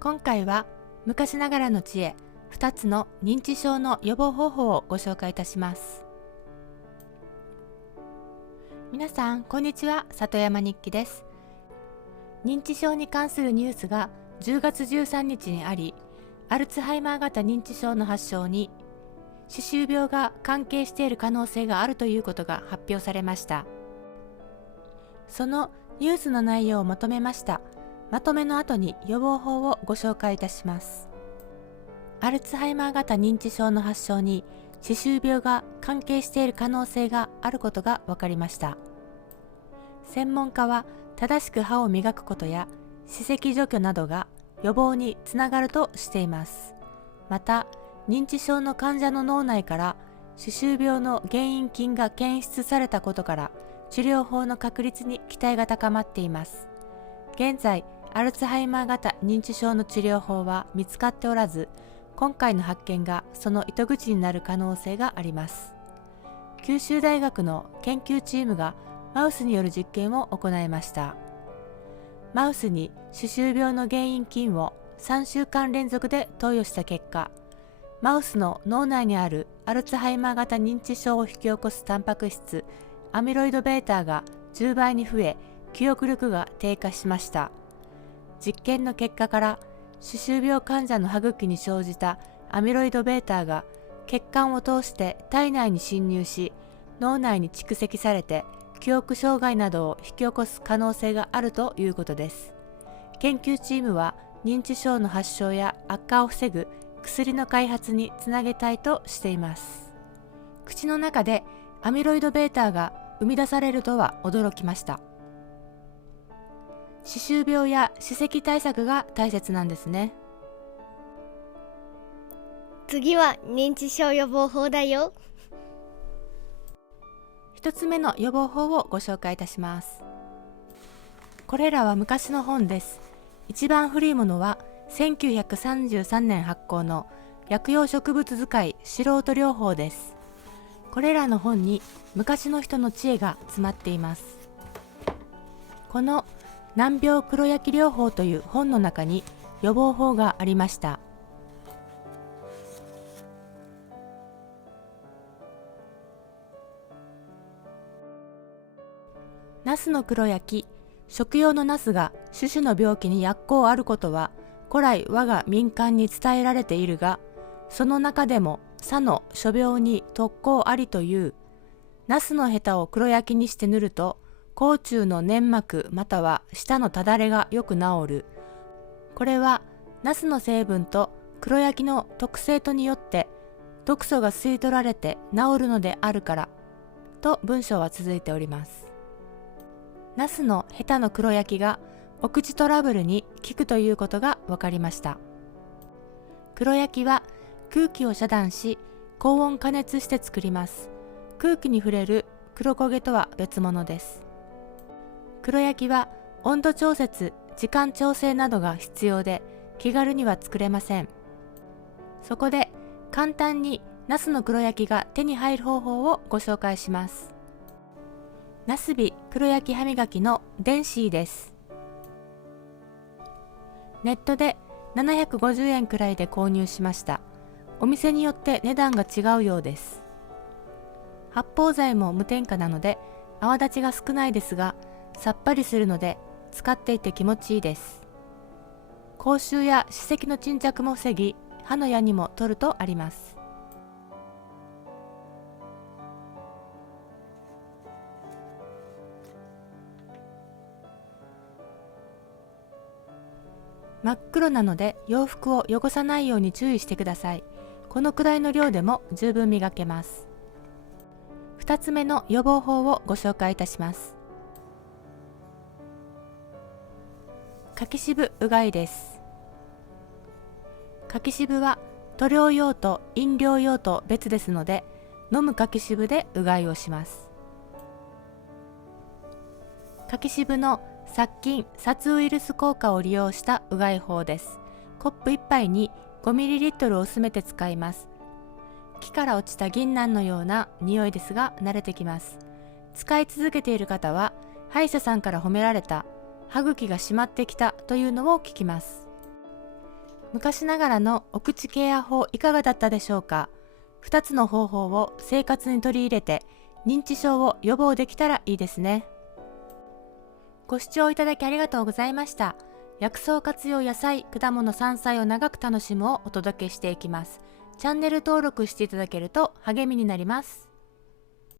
今回は昔ながらの知恵2つの認知症の予防方法をご紹介いたします。皆さんこんにちは、里山日記です。認知症に関するニュースが10月13日にあり、アルツハイマー型認知症の発症に歯周病が関係している可能性があるということが発表されました。そのニュースの内容をまとめました。まとめの後に予防法をご紹介いたします。アルツハイマー型認知症の発症に歯周病が関係している可能性があることが分かりました。専門家は正しく歯を磨くことや歯石除去などが予防につながるとしています。また、認知症の患者の脳内から歯周病の原因菌が検出されたことから治療法の確立に期待が高まっています。現在、アルツハイマー型認知症の治療法は見つかっておらず、今回の発見がその糸口になる可能性があります。九州大学の研究チームがマウスによる実験を行いました。マウスに歯周病の原因菌を3週間連続で投与した結果、マウスの脳内にあるアルツハイマー型認知症を引き起こすタンパク質、アミロイド β が10倍に増え、記憶力が低下しました。実験の結果から歯周病患者の歯茎に生じたアミロイド β が血管を通して体内に侵入し、脳内に蓄積されて記憶障害などを引き起こす可能性があるということです。研究チームは認知症の発症や悪化を防ぐ薬の開発につなげたいとしています。口の中でアミロイド β が生み出されるとは驚きました。歯周病や歯石対策が大切なんですね。次は認知症予防法だよ。一つ目の予防法をご紹介いたします。これらは昔の本です。一番古いものは1933年発行の薬用植物使い素人療法です。これらの本に昔の人の知恵が詰まっています。この難病黒焼き療法という本の中に予防法がありました。ナスの黒焼き、食用のナスが種々の病気に薬効あることは古来我が民間に伝えられているが、その中でも佐の諸病に特効ありというナスのヘタを黒焼きにして塗ると口中の粘膜または舌のただれがよく治る。これはナスの成分と黒焼きの特性とによって毒素が吸い取られて治るのであるからと文章は続いております。ナスのヘタの黒焼きがお口トラブルに効くということが分かりました。黒焼きは空気を遮断し高温加熱して作ります。空気に触れる黒焦げとは別物です。黒焼きは温度調節、時間調整などが必要で気軽には作れません。そこで簡単にナスの黒焼きが手に入る方法をご紹介します。ナスビ黒焼き歯磨きのデンシーです。ネットで750円くらいで購入しました。お店によって値段が違うようです。発泡剤も無添加なので泡立ちが少ないですが、さっぱりするので使っていて気持ちいいです。口臭や歯石の沈着も防ぎ、歯の矢にも取るとあります。真っ黒なので洋服を汚さないように注意してください。このくらいの量でも十分磨けます。2つ目の予防法をご紹介いたします。柿渋うがいです。柿渋は塗料用と飲料用と別ですので、飲む柿渋でうがいをします。柿渋の殺菌・殺ウイルス効果を利用したうがい法です。コップ1杯に 5ml を薄めて使います。木から落ちた銀杏のような匂いですが慣れてきます。使い続けている方は歯医者さんから褒められた歯茎が締まってきたというのを聞きます。昔ながらのお口ケア法いかがだったでしょうか。2つの方法を生活に取り入れて認知症を予防できたらいいですね。ご視聴いただきありがとうございました。薬草活用野菜、果物、山菜を長く楽しむをお届けしていきます。チャンネル登録していただけると励みになります。